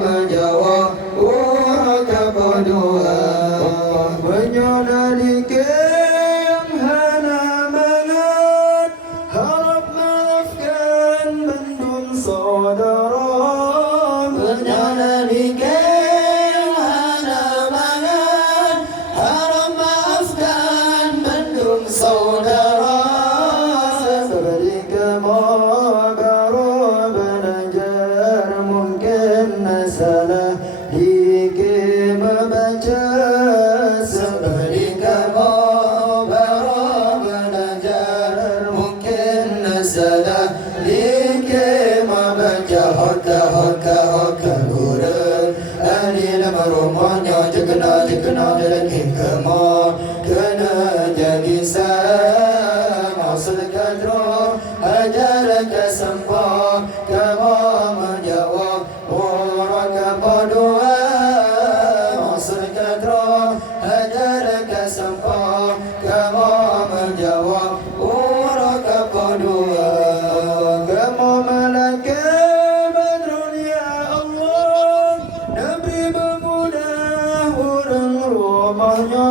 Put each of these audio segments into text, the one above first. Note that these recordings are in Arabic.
menjawab uratkan doa. Allah menyadari yang hana mangat, harap maafkan bandung saudara. Menyadari yang hana mangat, harap maafkan bandung saudara. Seberi kemagaru belajar mungkin salah dikit membaca. Seberi kemagaru belajar mungkin salah dikit membaca. Hoka gurun ani nama rumahnya jekena jalan hikmah kena jadi sama sedekatro ajar kesempah kamu menjawab orang kepadua sedekatro ajar kesempah kamu menjawab orang kepadua. Kamu malaikat badrun ya Allah, Nabi bermudah urang rumahnya.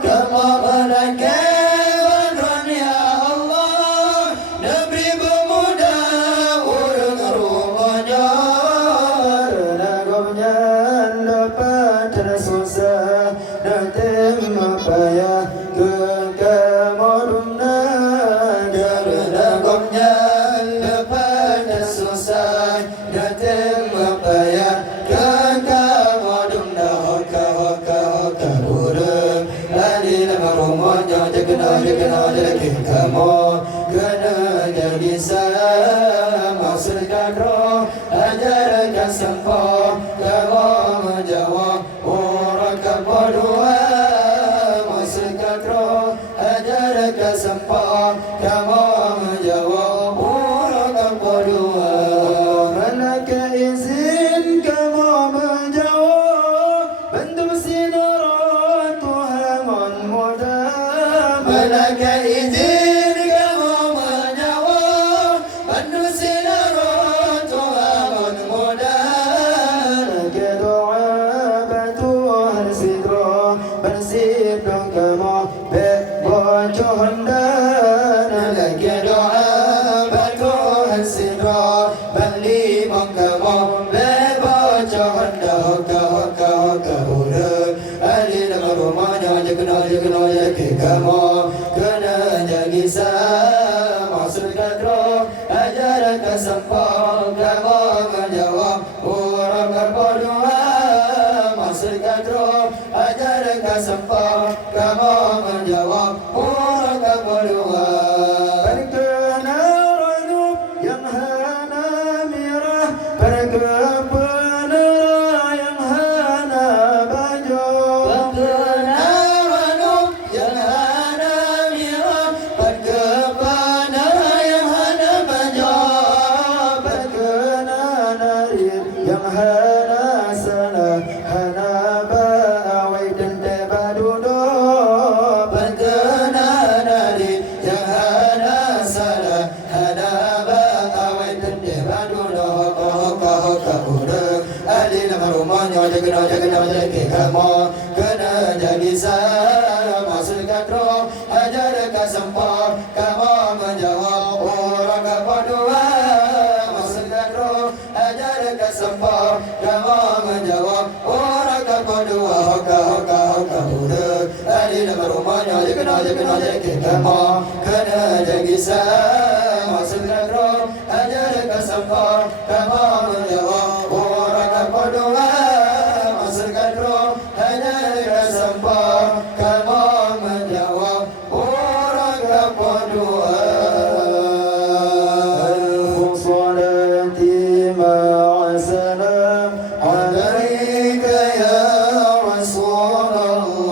Kamu malaikat badrun ya Allah, Nabi bermudah urang rumahnya. Renagomnya dapat tersusah datang payah ke kemadumna. Renagomnya dapat tersusah datang payah ke kemadumna. Hoka burung lari nama rumahnya jekena jadi kamu kena jadi sama sedekah ajar kesempah kamu menjawab orang kepadua sedekah ajar kesempah kamu menjawab orang kepadua. Manakah izin kamu menjawab bentuk sinar Tuhan muda. Manakah izin kamu menjawab bentuk sinar Tuhan muda. Lagi doa batuhan sidro bersidang kamu bebocor hendak. Lagi doa batuhan sidro beli kamu bebocor hendak. Hoka burung ali nama rumahnya jekena jadi kamu kena jadi sama sedekah ajar kesempah kamu menjawab orang kepadua sedekah ajar kesempah kamu menjawab orang kepadua. Perkenalan yang hana mirah, perkenalan yang hana baju. Perkenalan yang hana mirah, perkenalan yang hana baju. Perkenalan yang hana salah, hana bawai dan tebadudo. Perkenalan yang hana salah, hana bawai dan tebadudo. Hoka burung ali nama rumahnya jekena jadi kamu kena jadi sama sedekah ajar kesempah kamu menjawab orang kepadua sedekah ajar kesempah kamu menjawab orang kepadua. Hoka burung ali nama rumahnya jekena jadi kamu kena jadi sama sedekah ajar kesempah kamu menjawab orang kepadua sedekah ajar kesempah kamu menjawab orang kepadua. Alfu salati ma'a salam alaika ya Rasulullah.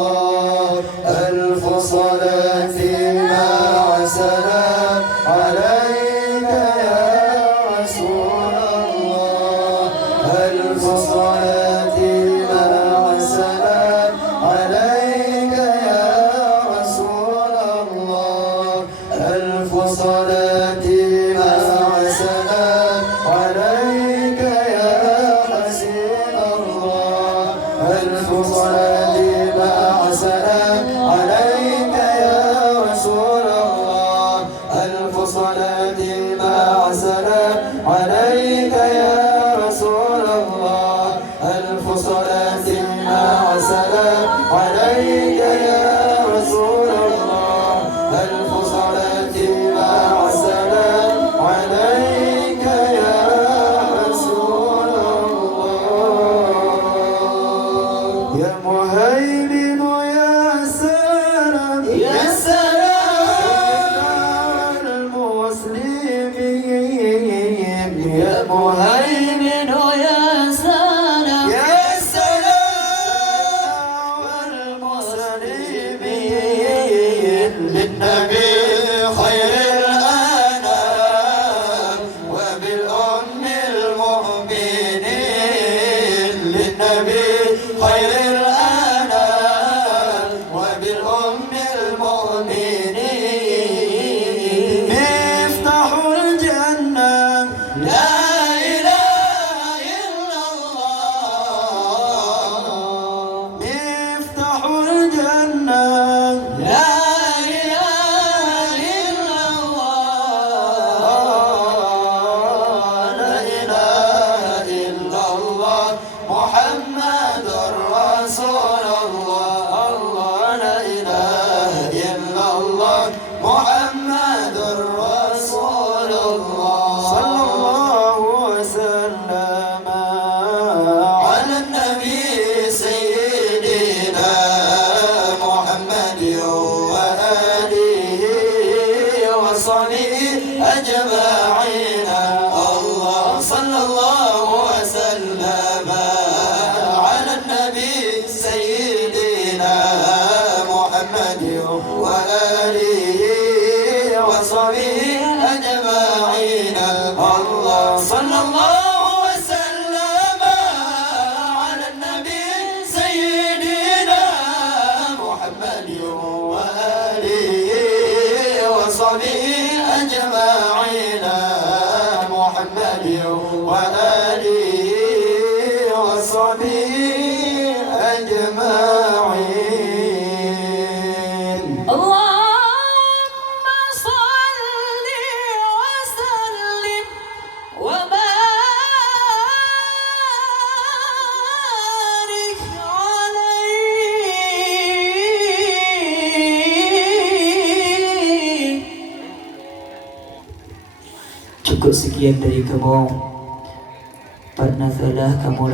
Alfu salati ma'a salam alaika ya Rasulullah. Alfu salati ma'a salam alaika ya Rasulullah. Alfu salati ma'a salam alaika ya Rasulullah. صلاتي مع سلام عليك يا رسول الله ألف صلاة مع سلام عليك يا رسول الله ألف صلاة مع سلام عليك يا رسول الله ألف صلاة مع سلام عليك يا رسول الله يا مهيمن يا سلام يا سلام المسلمين يا مهيمن يا سلام يا سلام المسلمين للنبي خير الأنام وبالأم المؤمنين للنبي خير الأنام وبالأم المؤمنين مفتاح الجنة لا إله إلا الله مفتاح الجنة لا إله إلا الله لا إله إلا الله محمد رسول الله الله لا إله إلا الله محمد رسول الله صلى الله وسلم على النبي سيدنا محمد وآله وصحبه أجمعين الله صلى الله وسلم على النبي سيدنا محمد وآله وصحبه أجمعين الله صلى الله وسلم على النبي سيدنا محمد وآله وصحبه أجمعين محمد وآله وصحبه أجمعين اللهم صل وسلم وبارك عليه. Cukup sekian dari kamu. Partner telah kamu